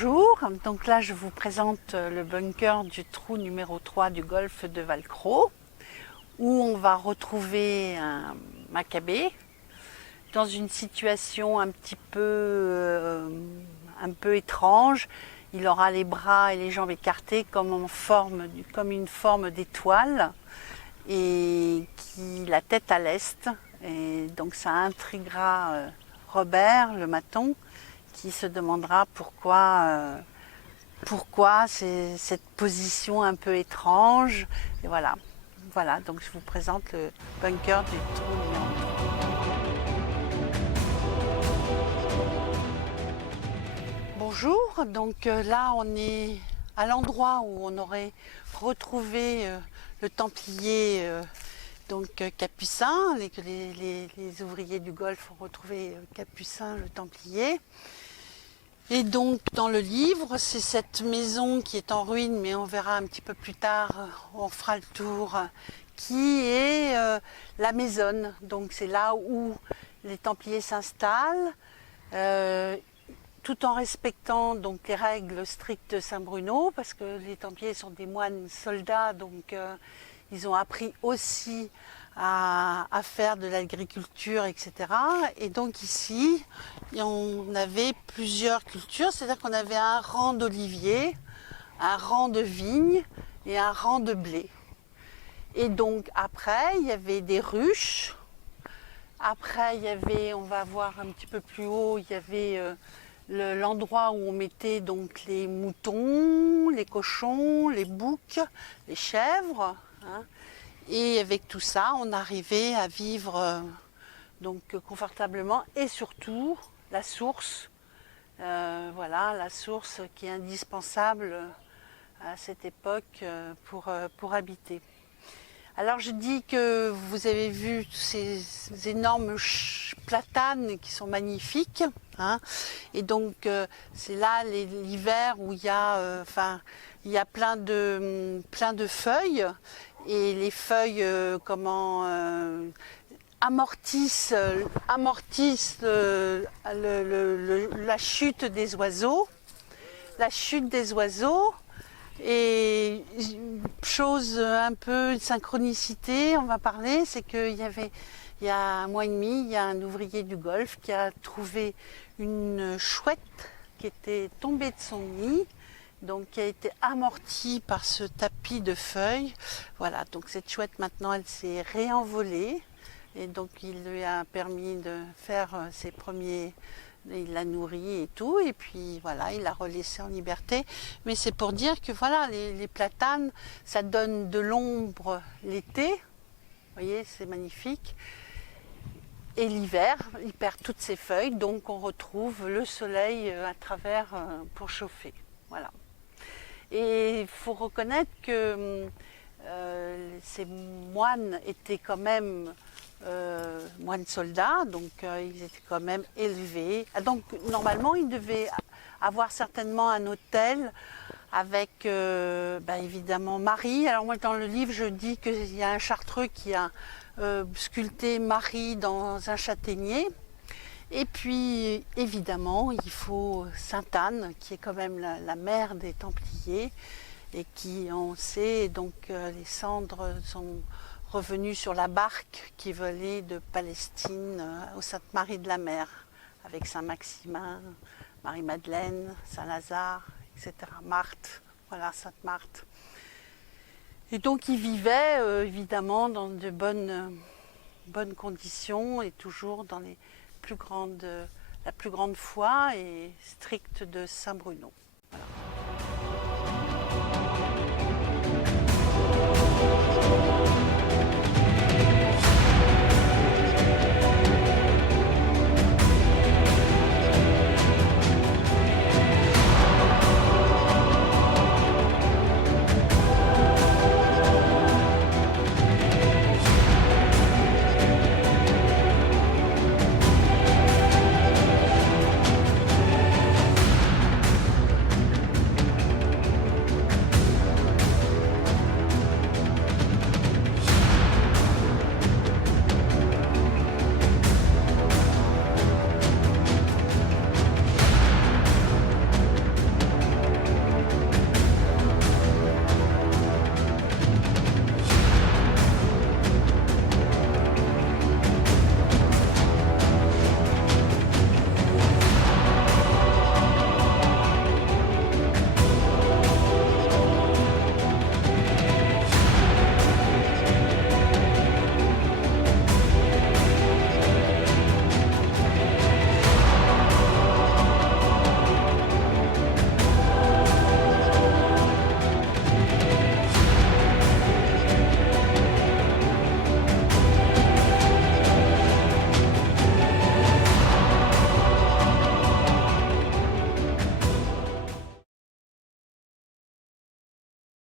Bonjour, donc là je vous présente le bunker du trou numéro 3 du golfe de Valcro, où on va retrouver un macabé dans une situation un peu étrange. Il aura les bras et les jambes écartés comme une forme d'étoile et la tête à l'est. Et donc ça intriguera Robert le maton, qui se demandera pourquoi c'est cette position un peu étrange. Et voilà, donc je vous présente le bunker du trou numéro 3. Bonjour, donc là on est à l'endroit où on aurait retrouvé le Templier Capucin. Les ouvriers du Golfe ont retrouvé Capucin le Templier. Et donc dans le livre, c'est cette maison qui est en ruine, mais on verra un petit peu plus tard, on fera le tour, qui est la maisonne. Donc c'est là où les Templiers s'installent, tout en respectant donc les règles strictes de Saint-Bruno, parce que les Templiers sont des moines soldats, donc ils ont appris aussi à faire de l'agriculture, etc. Et donc ici, on avait plusieurs cultures, c'est-à-dire qu'on avait un rang d'oliviers, un rang de vignes et un rang de blé. Et donc après, il y avait des ruches. Après, il y avait, on va voir un petit peu plus haut, il y avait l'endroit où on mettait donc les moutons, les cochons, les boucs, les chèvres. Hein. Et avec tout ça, on arrivait à vivre donc confortablement, et surtout la source. Voilà, la source qui est indispensable à cette époque pour habiter. Alors je dis que vous avez vu ces énormes platanes qui sont magnifiques, hein, et donc c'est là l'hiver où il y a plein de feuilles, et les feuilles amortissent la chute des oiseaux. La chute des oiseaux. Et chose un peu de synchronicité, on va parler, c'est qu'il y a un mois et demi, il y a un ouvrier du Golfe qui a trouvé une chouette qui était tombée de son nid, donc qui a été amortie par ce tapis de feuilles. Voilà, donc cette chouette maintenant elle s'est réenvolée, et donc il lui a permis de faire ses premiers... Il l'a nourri et tout, et puis voilà, il l'a relaissé en liberté. Mais c'est pour dire que voilà, les platanes, ça donne de l'ombre l'été. Vous voyez, c'est magnifique. Et l'hiver, il perd toutes ses feuilles, donc on retrouve le soleil à travers pour chauffer. Voilà. Et il faut reconnaître que ces moines étaient quand même moines soldats, donc ils étaient quand même élevés. Donc normalement, ils devaient avoir certainement un hôtel avec évidemment Marie. Alors moi, dans le livre, je dis qu'il y a un chartreux qui a sculpté Marie dans un châtaignier. Et puis, évidemment, il faut Sainte-Anne, qui est quand même la mère des Templiers, et qui, on sait, donc les cendres sont revenues sur la barque qui volait de Palestine au Sainte-Marie de la Mer, avec Saint-Maximin, Marie-Madeleine, Saint-Lazare, etc. Marthe, voilà, Sainte-Marthe. Et donc, ils vivaient évidemment dans de bonnes conditions, et toujours dans la plus grande foi et stricte de Saint-Bruno. Voilà.